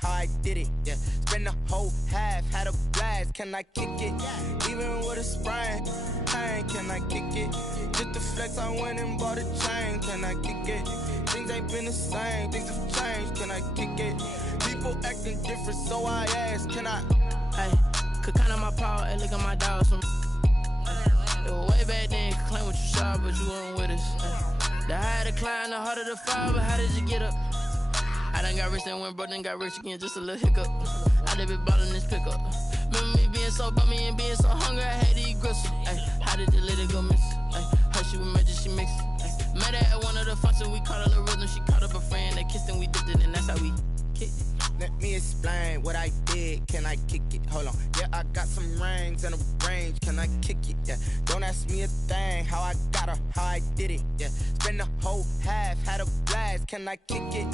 how I did it, yeah. Spend the whole half, had a blast, can I kick it? Even with a sprain, pain, can I kick it? Just the flex, I went and bought a chain, can I kick it? Things ain't been the same, things have changed, can I kick it? People acting different, so I ask, can I? Hey, could count on my power, hey, look at my dogs. It was way back then, could claim what you saw, but you weren't with us. The higher the climb, the harder the fall, but how did you get up? I done got rich, then went broke, then got rich again, just a little hiccup. I done been ballin' this pickup. Remember me being so bummy and being so hungry, I had to eat gristle. Ay, how did the lady go miss? Ay, how she was magic, she mixed. Met her at one of the functions, we caught a little rhythm, she caught up a friend, they kissed and we dipped it, and that's how we kicked it. Let me explain what I did, can I kick it? Hold on, yeah, I got some rings and a range, can I kick it? Yeah, don't ask me a thing, how I got her, how I did it, yeah. Spend the whole half, had a blast, can I kick it?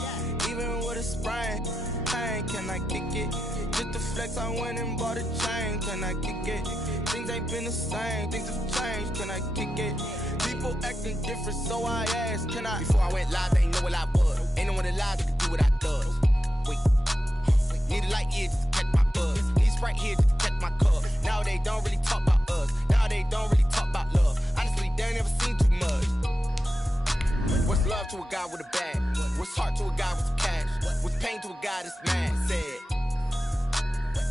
Even with a sprain, pain, can I kick it? Just the flex, I went and bought a chain, can I kick it? Things ain't been the same, things have changed, can I kick it? People acting different, so I asked, can I? Before I went live, they ain't know what I was. Ain't no one alive that could do what I does. Wait, need a light here just to catch my buzz. Need Sprite here just to catch my cup. Now they don't really talk about us. Now they don't really talk about love. Honestly, they ain't never seen too much. What's love to a guy with a bag? What's heart to a guy with some cash? What's pain to a guy that's mad? Said.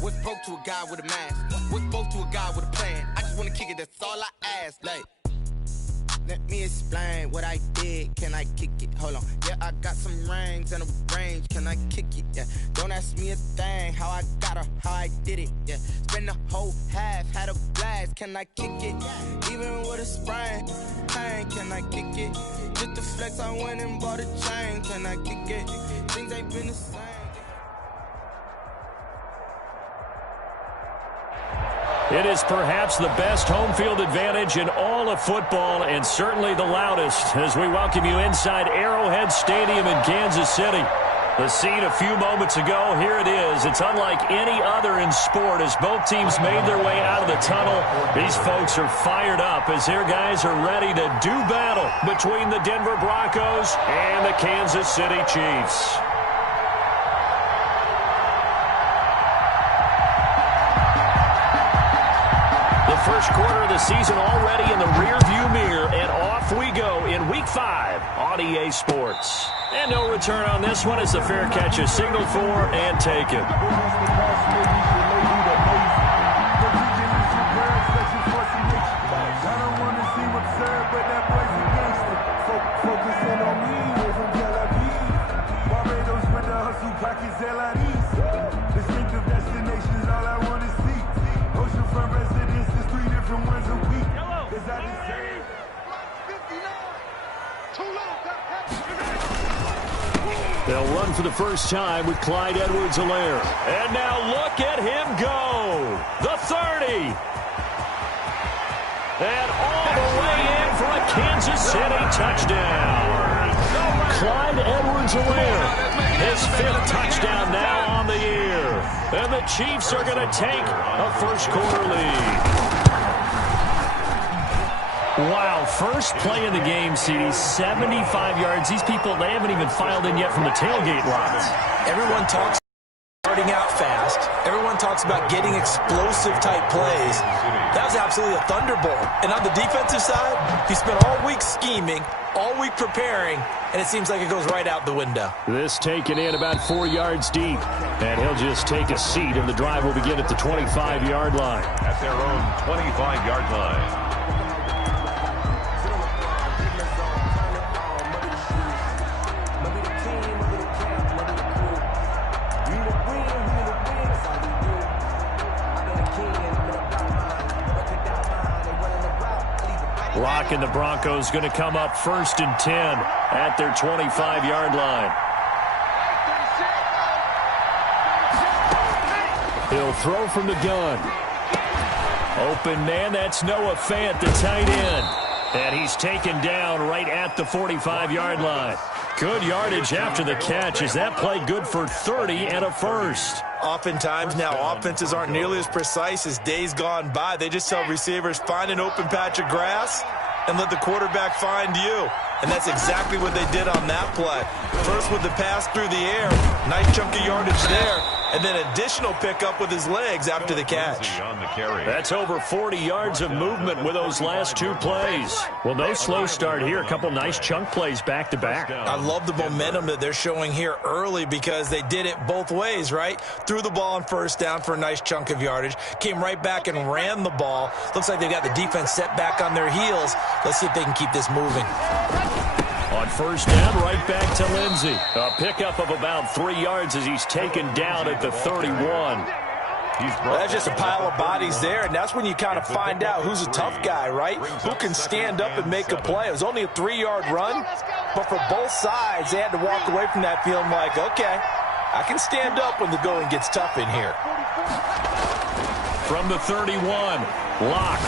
What's broke to a guy with a mask? What's both to a guy with a plan? I just wanna kick it, that's all I ask. Like, let me explain what I did, can I kick it? Hold on, yeah, I got some rings and a range, can I kick it? Yeah, don't ask me a thing, how I got her, how I did it? Yeah, spend the whole half, had a blast, can I kick it? Even with a sprain, pain, can I kick it? Just the flex, I went and bought a chain, can I kick it? Things ain't been the same. It is perhaps the best home field advantage in all of football, and certainly the loudest, as we welcome you inside Arrowhead Stadium in Kansas City. The scene a few moments ago, here it is. It's unlike any other in sport as both teams made their way out of the tunnel. These folks are fired up as their guys are ready to do battle between the Denver Broncos and the Kansas City Chiefs. First quarter of the season already in the rearview mirror, and off we go in Week 5 on EA Sports. And no return on this one as the fair catch is signaled for and taken. They'll run for the first time with Clyde Edwards-Helaire. And now look at him go. The 30. And all the way in for a Kansas City touchdown. Clyde Edwards-Helaire, his 5th touchdown now on the year. And the Chiefs are going to take a first quarter lead. Wow, first play of the game, CD, 75 yards. These people, they haven't even filed in yet from the tailgate lines. Everyone talks about starting out fast. Everyone talks about getting explosive-type plays. That was absolutely a thunderbolt. And on the defensive side, he spent all week scheming, all week preparing, and it seems like it goes right out the window. This taken in about 4 yards deep. And he'll just take a seat, and the drive will begin at the 25-yard line. At their own 25-yard line. Rock and the Broncos going to come up 1st and 10 at their 25-yard line. He'll throw from the gun. Open man, that's Noah Fant, the tight end. And he's taken down right at the 45-yard line. Good yardage after the catch. Is that play good for 30 and a first? Oftentimes now offenses aren't nearly as precise as days gone by. They just tell receivers, find an open patch of grass and let the quarterback find you. And that's exactly what they did on that play. First with the pass through the air, nice chunk of yardage there, and then additional pickup with his legs after the catch. That's over 40 yards of movement with those last two plays. Well, no slow start here. A couple nice chunk plays back-to-back. I love the momentum that they're showing here early because they did it both ways, right? Threw the ball on first down for a nice chunk of yardage, came right back and ran the ball. Looks like they've got the defense set back on their heels. Let's see if they can keep this moving. On first down, right back to Lindsey. A pickup of about 3 yards as he's taken down at the 31. That's just a pile of bodies there, and that's when you kind of find out who's a tough guy, right? Who can stand up and make a play. It was only a 3-yard run, but for both sides, they had to walk away from that feeling like, okay, I can stand up when the going gets tough in here. From the 31, Locke.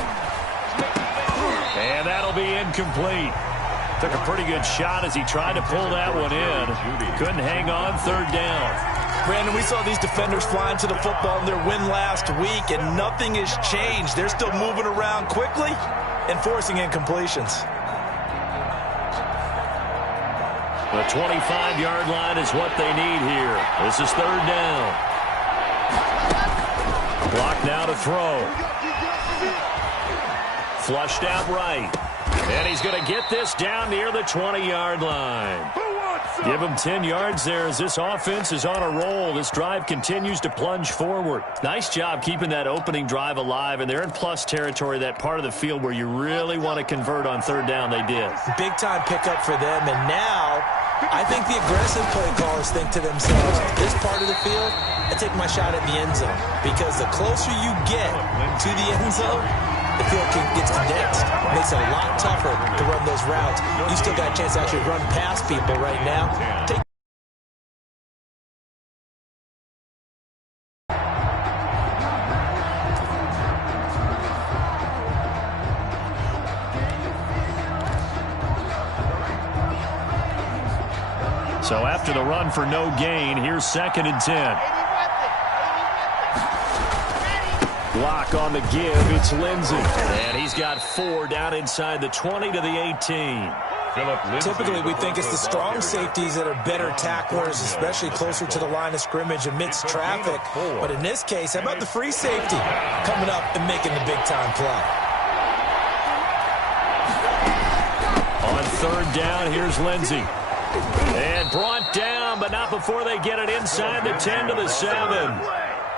And that'll be incomplete. Took a pretty good shot as he tried to pull that one in. Couldn't hang on, third down. Brandon, we saw these defenders flying to the football in their win last week, and nothing has changed. They're still moving around quickly and forcing incompletions. The 25-yard line is what they need here. This is third down. Clock now to throw. Flushed out right. And he's going to get this down near the 20-yard line. Give him 10 yards there as this offense is on a roll. This drive continues to plunge forward. Nice job keeping that opening drive alive, and they're in plus territory, that part of the field where you really want to convert on third down. They did. Big-time pickup for them, and now I think the aggressive play callers think to themselves, this part of the field, I take my shot at the end zone, because the closer you get to the end zone, the field gets condensed. It makes it a lot tougher to run those routes. You still got a chance to actually run past people right now. So after the run for no gain, here's 2nd and 10. Block on the give. It's Lindsey. And he's got 4 down inside the 20 to the 18. Typically, we think it's the strong safeties that are better tacklers, especially closer to the line of scrimmage amidst traffic. But in this case, how about the free safety coming up and making the big-time play? On third down, here's Lindsey. And brought down, but not before they get it inside the 10 to the 7.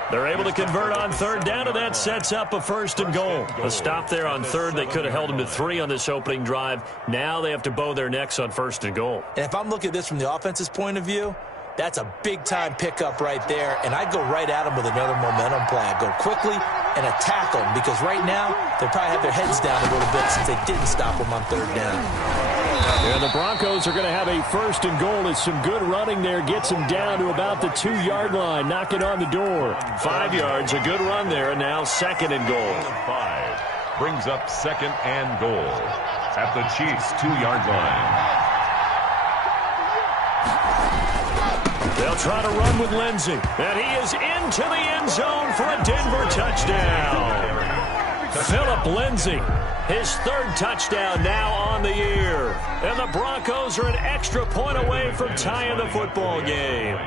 They're able to convert on third down, and that sets up a 1st and goal. A stop there on third. They could have held them to 3 on this opening drive. Now they have to bow their necks on 1st and goal. And if I'm looking at this from the offense's point of view, that's a big-time pickup right there, and I'd go right at them with another momentum play. I'd go quickly and attack them, because right now they probably have their heads down a little bit since they didn't stop them on third down. And the Broncos are going to have a 1st and goal. It's some good running there. Gets them down to about the 2-yard line. Knocking on the door. 5 yards, a good run there. And now 2nd and goal. 5 brings up 2nd and goal at the Chiefs' 2-yard line. They'll try to run with Lindsey. And he is into the end zone for a Denver touchdown. Philip Lindsey. His 3rd touchdown now on the year. And the Broncos are an extra point away from tying the football game.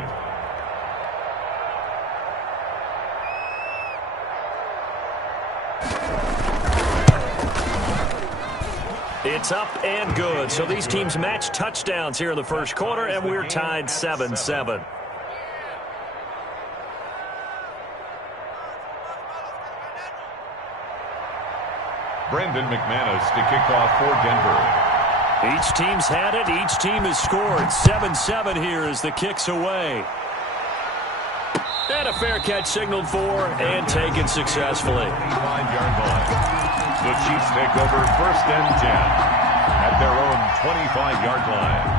It's up and good. So these teams match touchdowns here in the first quarter, and we're tied 7-7. Brandon McManus to kick off for Denver. Each team's had it. Each team has scored. 7-7 here as the kick's away. And a fair catch signaled for and taken successfully. 5-yard line. The Chiefs take over 1st and 10 at their own 25-yard line.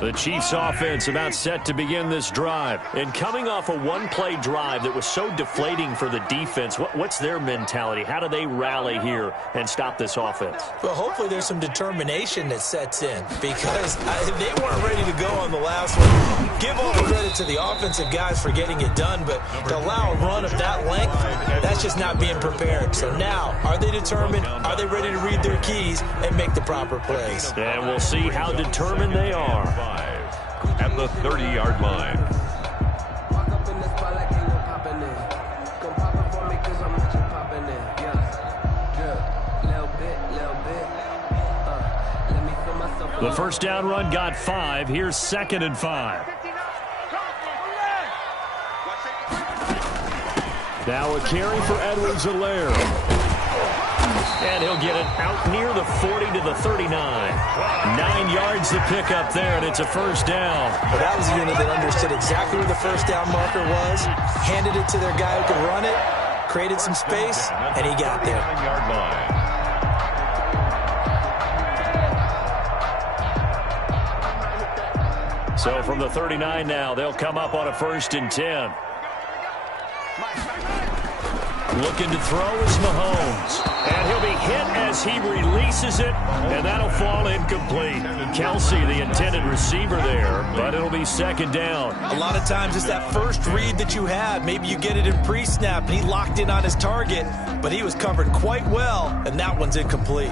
The The Chiefs offense about set to begin this drive. And coming off a one-play drive that was so deflating for the defense, what's their mentality? How do they rally here and stop this offense? Well, hopefully there's some determination that sets in because they weren't ready to go on the last one. Give all the credit to the offensive guys for getting it done, but to allow a run of that length, that's just not being prepared. So now, are they determined? Are they ready to read their keys and make the proper plays? And we'll see how determined they are. At the 30-yard line. The first down run got 5. Here's 2nd and 5. Now a carry for Edwards-Helaire. And he'll get it out near the 40 to the 39. 9 yards to pick up there, and it's a first down. Well, that was a unit that understood exactly where the first down marker was, handed it to their guy who could run it, created some space, and he got there. 9-yard line. So from the 39 now, they'll come up on a 1st and 10. Looking to throw is Mahomes. And he'll be hit as he releases it, and that'll fall incomplete. Kelsey, the intended receiver there, but it'll be 2nd down. A lot of times it's that first read that you had. Maybe you get it in pre-snap, and he locked in on his target, but he was covered quite well, and that one's incomplete.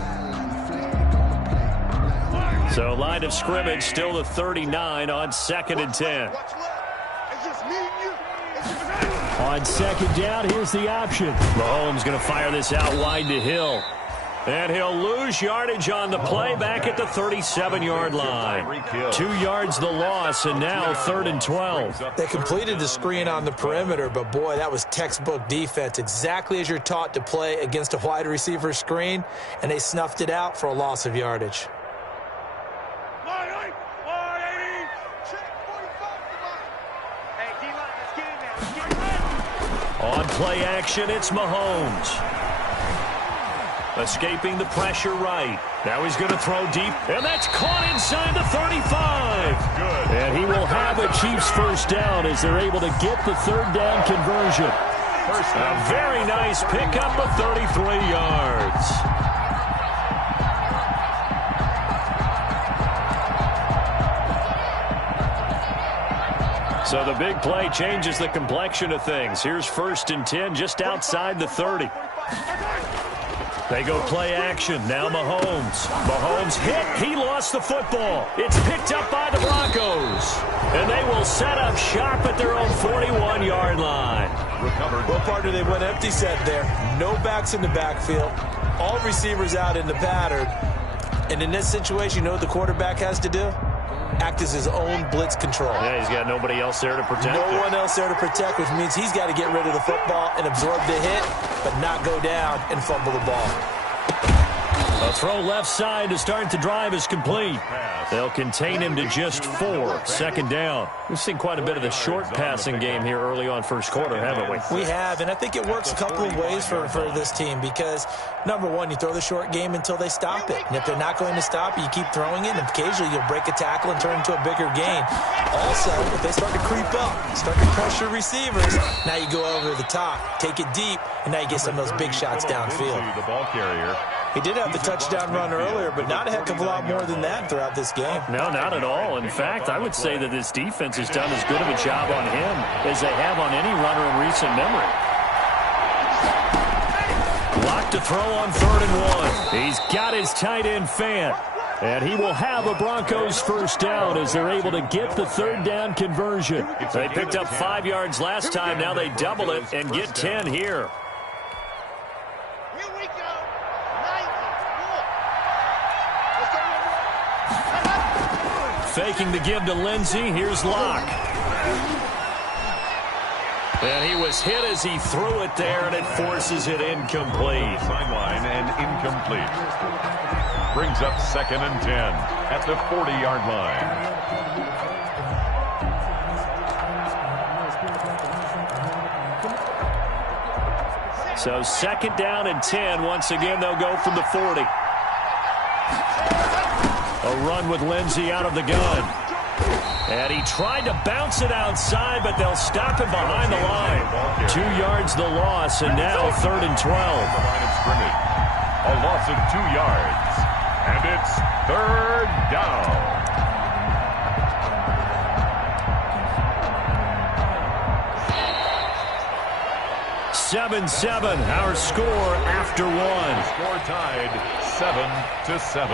So line of scrimmage still the 39 on 2nd and 10. On 2nd down, here's the option. Mahomes going to fire this out wide to Hill. And he'll lose yardage on the play back at the 37-yard line. 2 yards the loss, and now 3rd and 12. They completed the screen on the perimeter, but boy, that was textbook defense. Exactly as you're taught to play against a wide receiver screen, and they snuffed it out for a loss of yardage. On play action, it's Mahomes. Escaping the pressure right. Now he's going to throw deep, and that's caught inside the 35. Good. And he will have a Chiefs first down as they're able to get the 3rd down conversion. A very nice pickup of 33 yards. So the big play changes the complexion of things. Here's 1st and 10 just outside the 30. They go play action. Now Mahomes. Mahomes hit. He lost the football. It's picked up by the Broncos. And they will set up shop at their own 41-yard line. Recovered. What partner they went empty set there. No backs in the backfield. All receivers out in the pattern. And in this situation, you know what the quarterback has to do? Act as his own blitz control. Yeah, he's got nobody else there to protect. No one else there to protect, which means he's got to get rid of the football and absorb the hit, but not go down and fumble the ball. A throw left side to start the drive is complete. They'll contain him to just 4. 2nd down. We've seen quite a bit of the short passing game here early on first quarter, haven't we? We have, and I think it works a couple of ways for this team because, number one, you throw the short game until they stop it. And if they're not going to stop it, you keep throwing it, and occasionally you'll break a tackle and turn into a bigger gain. Also, if they start to creep up, start to pressure receivers, now you go over the top, take it deep, and now you get some of those big shots downfield. The ball carrier. He did have the touchdown run earlier, but not a heck of a lot more than that throughout this game. No, not at all. In fact, I would say that this defense has done as good of a job on him as they have on any runner in recent memory. Locked to throw on 3rd and 1. He's got his tight end Fant. And he will have a Broncos first down as they're able to get the 3rd down conversion. They picked up 5 yards last time. Now they double it and get 10 here. Faking the give to Lindsey. Here's Locke. And he was hit as he threw it there, and it forces it incomplete. Sideline and incomplete. Brings up 2nd and 10 at the 40-yard line. So 2nd down and 10. Once again, they'll go from the 40. A run with Lindsey out of the gun. And he tried to bounce it outside, but they'll stop him behind the line. 2 yards the loss, and now 3rd and 12. The line of scrimmage. A loss of 2 yards. And it's 3rd down. Seven, our score after one. Score tied 7-7.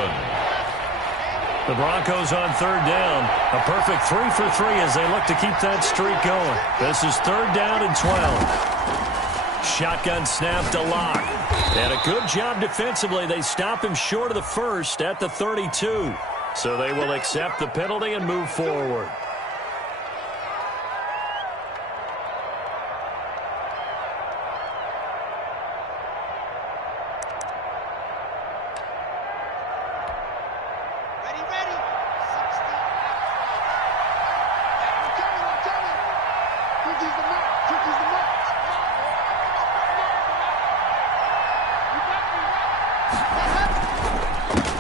The Broncos on 3rd down. A perfect 3 for 3 as they look to keep that streak going. This is 3rd down and 12. Shotgun snap to Locke. And a good job defensively. They stop him short of the first at the 32. So they will accept the penalty and move forward.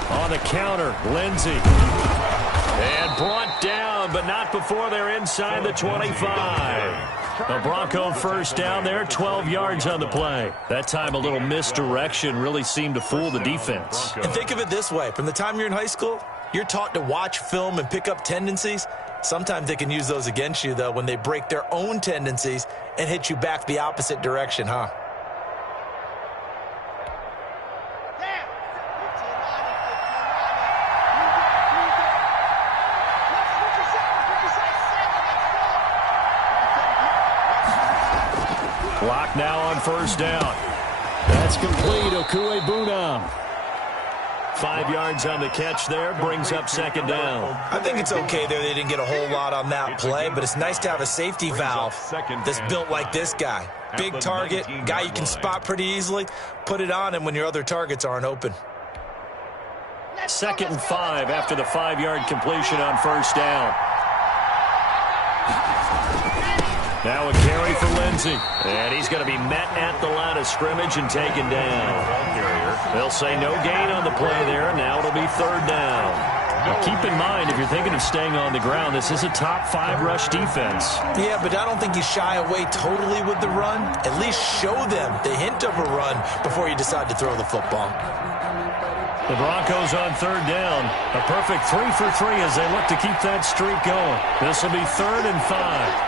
On the counter, Lindsey. And brought down, but not before they're inside the 25. The Bronco first down there, 12 yards on the play. That time a little misdirection really seemed to fool the defense. And think of it this way. From the time you're in high school, you're taught to watch film and pick up tendencies. Sometimes they can use those against you, though, when they break their own tendencies and hit you back the opposite direction, huh? Clock now on first down. That's complete. Okuebunam. 5 yards on the catch there. Brings up 2nd down. I think it's okay there. They didn't get a whole lot on that play, but it's nice to have a safety valve that's built like this guy. Big target, guy you can spot pretty easily. Put it on him when your other targets aren't open. 2nd and 5 after the 5-yard completion on first down. Now a carry for Lindsey. And he's going to be met at the line of scrimmage and taken down. They'll say no gain on the play there. Now it'll be 3rd down. Now keep in mind, if you're thinking of staying on the ground, this is a top 5 rush defense. Yeah, but I don't think you shy away totally with the run. At least show them the hint of a run before you decide to throw the football. The Broncos on 3rd down. A perfect 3 for 3 as they look to keep that streak going. This will be 3rd and 5.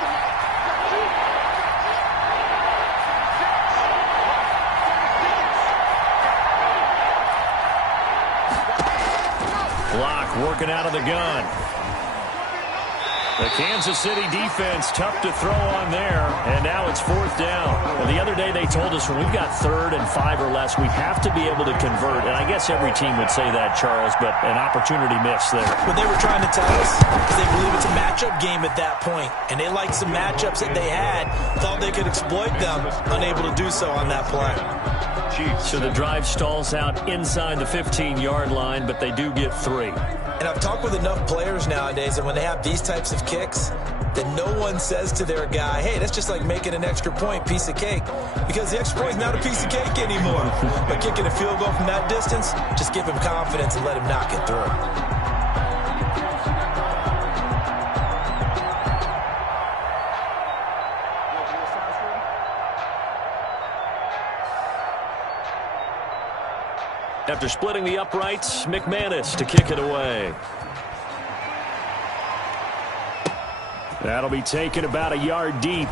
Working out of the gun. The Kansas City defense tough to throw on there, and now it's 4th down. Well, the other day they told us when we've got 3rd and 5 or less, we have to be able to convert, and I guess every team would say that, Charles, but an opportunity missed there. What they were trying to tell us is they believe it's a matchup game at that point, and they liked some matchups that they had, thought they could exploit them, unable to do so on that play. So the drive stalls out inside the 15-yard line, but they do get 3. And I've talked with enough players nowadays, and when they have these types of kicks, that no one says to their guy, hey, that's just like making an extra point, piece of cake. Because the extra point is not a piece of cake anymore. But kicking a field goal from that distance, just give him confidence and let him knock it through. After splitting the uprights, McManus to kick it away. That'll be taken about a yard deep.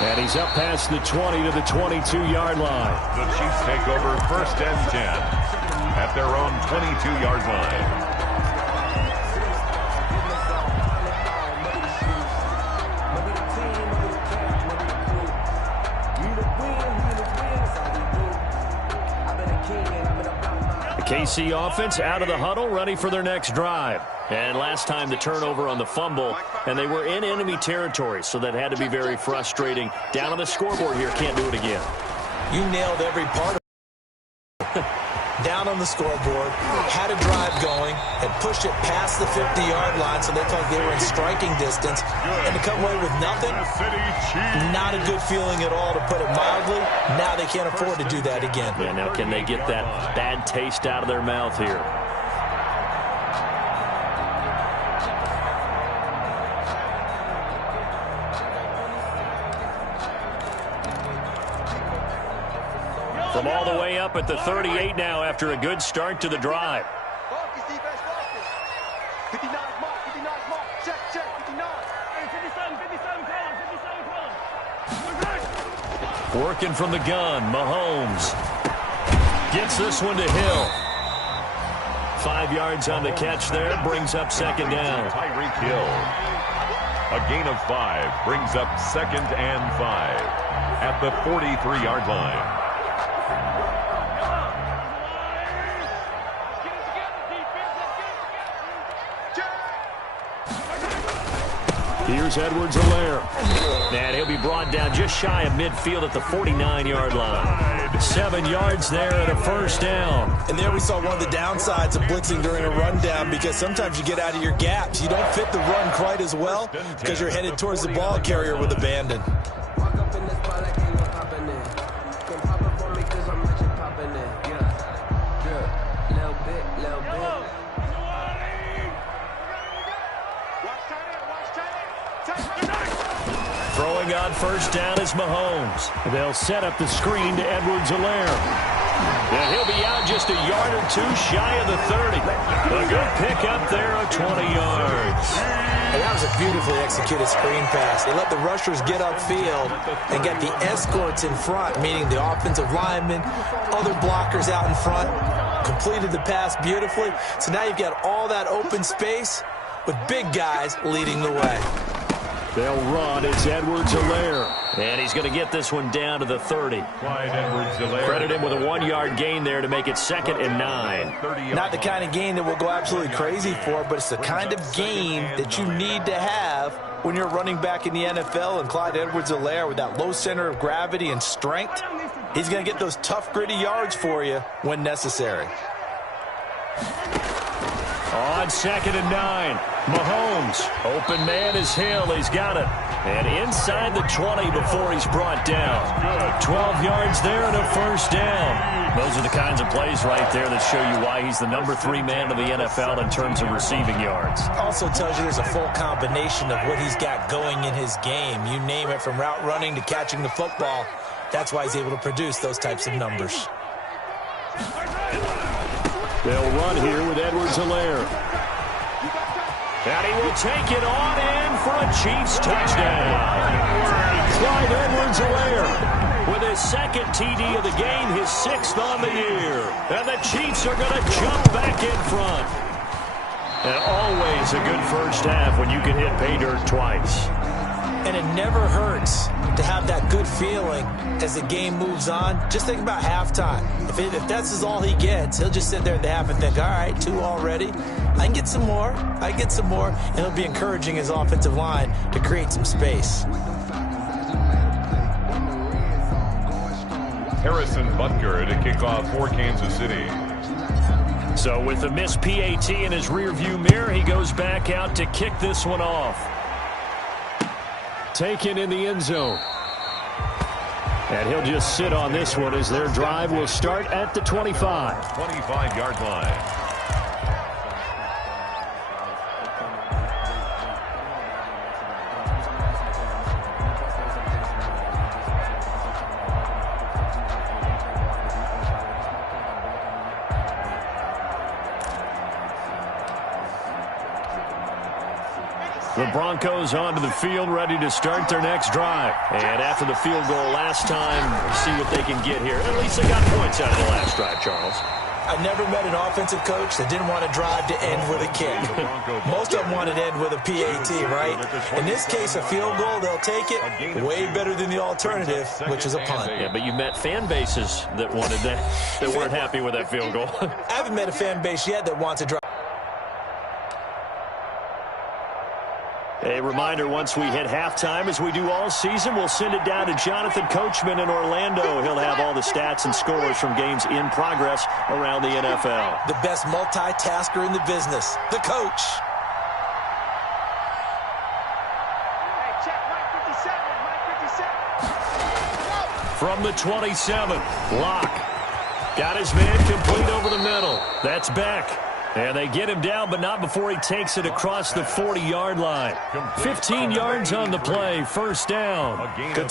And he's up past the 20 to the 22-yard line. The Chiefs take over 1st and 10 at their own 22-yard line. KC offense out of the huddle, ready for their next drive. And last time the turnover on the fumble, and they were in enemy territory, so that had to be very frustrating. Down on the scoreboard here, can't do it again. You nailed every part of it. Down on the scoreboard, had a drive going, had pushed it past the 50-yard line, so they thought they were in striking distance, and to come away with nothing, not a good feeling at all, to put it mildly. Now they can't afford to do that again. Yeah, now can they get that bad taste out of their mouth here? From all the way up at the 38 now after a good start to the drive. Focus, defense, focus. 59 mark, 59 mark. Check, 59. Hey, 57, color. Working from the gun, Mahomes. Gets this one to Hill. 5 yards on the catch there, brings up second down. Tyreek Hill. A gain of 5 brings up 2nd and 5 at the 43-yard line. Here's Edwards-Helaire. And he'll be brought down just shy of midfield at the 49-yard line. 7 yards there and a first down. And there we saw one of the downsides of blitzing during a rundown, because sometimes you get out of your gaps. You don't fit the run quite as well because you're headed towards the ball carrier with abandon. Throwing on first down is Mahomes. They'll set up the screen to Edwards-Helaire. And he'll be out just a yard or two shy of the 30. A good pick up there of 20 yards. And that was a beautifully executed screen pass. They let the rushers get upfield and get the escorts in front, meaning the offensive linemen, other blockers out in front. Completed the pass beautifully. So now you've got all that open space with big guys leading the way. They'll run. It's Edwards-Helaire. And he's going to get this one down to the 30. Credit him with a 1-yard gain there to make it 2nd and 9. Not the kind of gain that we'll go absolutely crazy for, but it's the kind of gain that you need to have when you're running back in the NFL. And Clyde Edwards-Helaire, with that low center of gravity and strength, he's going to get those tough, gritty yards for you when necessary. On 2nd and 9, Mahomes. Open man is Hill. He's got it. And inside the 20 before he's brought down. 12 yards there and a first down. Those are the kinds of plays right there that show you why he's the number 3 man of the NFL in terms of receiving yards. Also tells you there's a full combination of what he's got going in his game. You name it, from route running to catching the football. That's why he's able to produce those types of numbers. They'll run here with Edwards-Helaire. And he will take it on in for a Chiefs touchdown. Clyde Edwards-Helaire with his 2nd TD of the game, his 6th on the year. And the Chiefs are going to jump back in front. And always a good first half when you can hit pay dirt twice. And it never hurts to have that good feeling as the game moves on. Just think about halftime. If that's all he gets, he'll just sit there at the half and think, all right, 2 already. I can get some more. And it'll be encouraging his offensive line to create some space. Harrison Butker to kick off for Kansas City. So with the missed PAT in his rearview mirror, he goes back out to kick this one off. Taken in the end zone. And he'll just sit on this one as their drive will start at the 25. 25-yard line. The Broncos onto the field, ready to start their next drive. And after the field goal last time, see what they can get here. At least they got points out of the last drive, Charles. I never met an offensive coach that didn't want to drive to end with a kick. Most of them wanted to end with a PAT, right? In this case, a field goal, they'll take it. Way better than the alternative, which is a punt. Yeah, but you met fan bases that wanted that, that weren't happy with that field goal. I haven't met a fan base yet that wants to drive. A reminder, once we hit halftime, as we do all season, we'll send it down to Jonathan Coachman in Orlando. He'll have all the stats and scores from games in progress around the NFL. The best multitasker in the business, the coach. Hey, check, Mike 57. From the 27, Locke got his man complete over the middle. That's Beck. And they get him down, but not before he takes it across the 40-yard line. 15 yards on the play, first down. Good